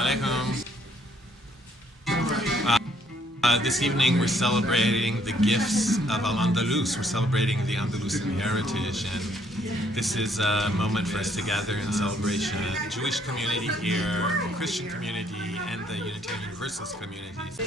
alaikum. This evening we're celebrating the Gifts of Al-Andaluz. We're celebrating the Andalusian heritage, and this is a moment for us to gather in celebration. The Jewish community here, the Christian community, and the Unitarian Universalist communities.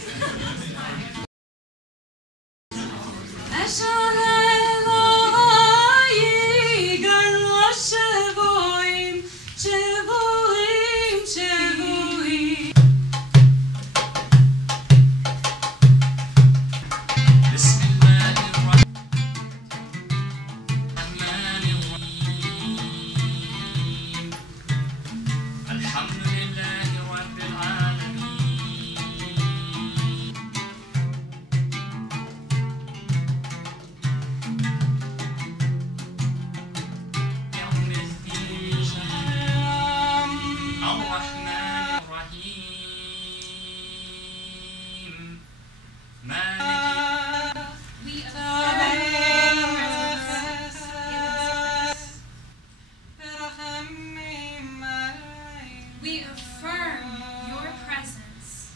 We affirm your presence,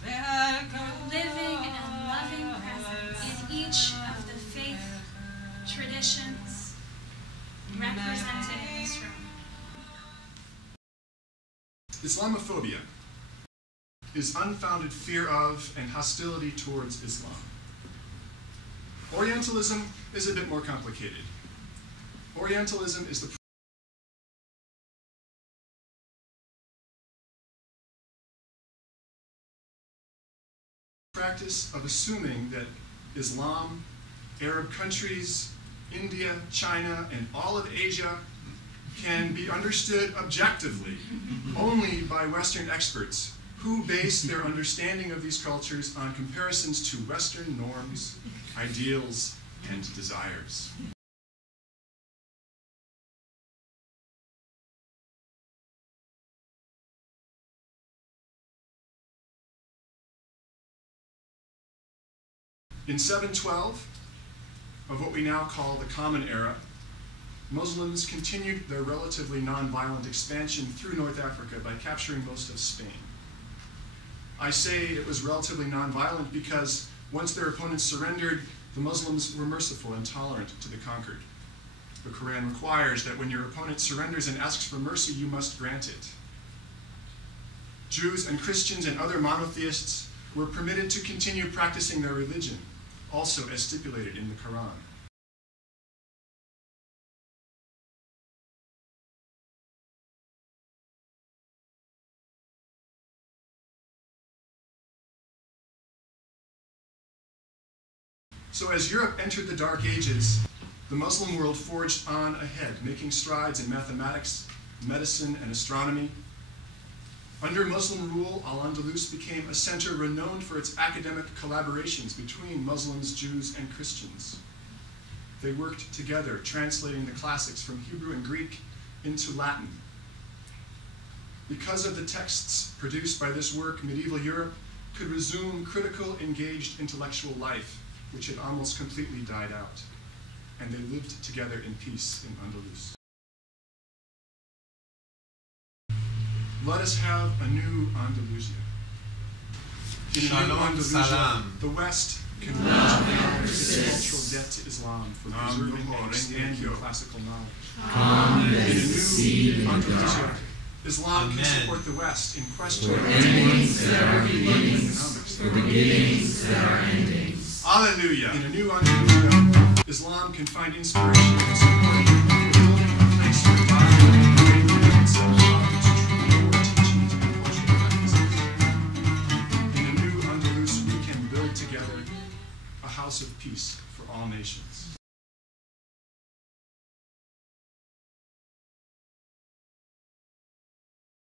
living and loving presence in each of the faith traditions represented in this room. Islamophobia is unfounded fear of and hostility towards Islam. Orientalism is a bit more complicated. Orientalism is the practice of assuming that Islam, Arab countries, India, China, and all of Asia can be understood objectively only by Western experts who base their understanding of these cultures on comparisons to Western norms, ideals, and desires. In 712, of what we now call the Common Era, Muslims continued their relatively non-violent expansion through North Africa by capturing most of Spain. I say it was relatively non-violent because once their opponents surrendered, the Muslims were merciful and tolerant to the conquered. The Quran requires that when your opponent surrenders and asks for mercy, you must grant it. Jews and Christians and other monotheists were permitted to continue practicing their religion, also as stipulated in the Quran. So as Europe entered the Dark Ages, the Muslim world forged on ahead, making strides in mathematics, medicine, and astronomy. Under Muslim rule, Al-Andalus became a center renowned for its academic collaborations between Muslims, Jews, and Christians. They worked together, translating the classics from Hebrew and Greek into Latin. Because of the texts produced by this work, medieval Europe could resume critical, engaged intellectual life, which had almost completely died out, and they lived together in peace in Andalus. Let us have a new Andalusia. In a new Andalusia, the West can reach its cultural debt to Islam for preserving and expanding classical knowledge. In a new Andalusia, Islam can support the West in questioning endings that are beginnings, or beginnings that are endings. Hallelujah! In a new Andalusia, Islam can find inspiration in supporting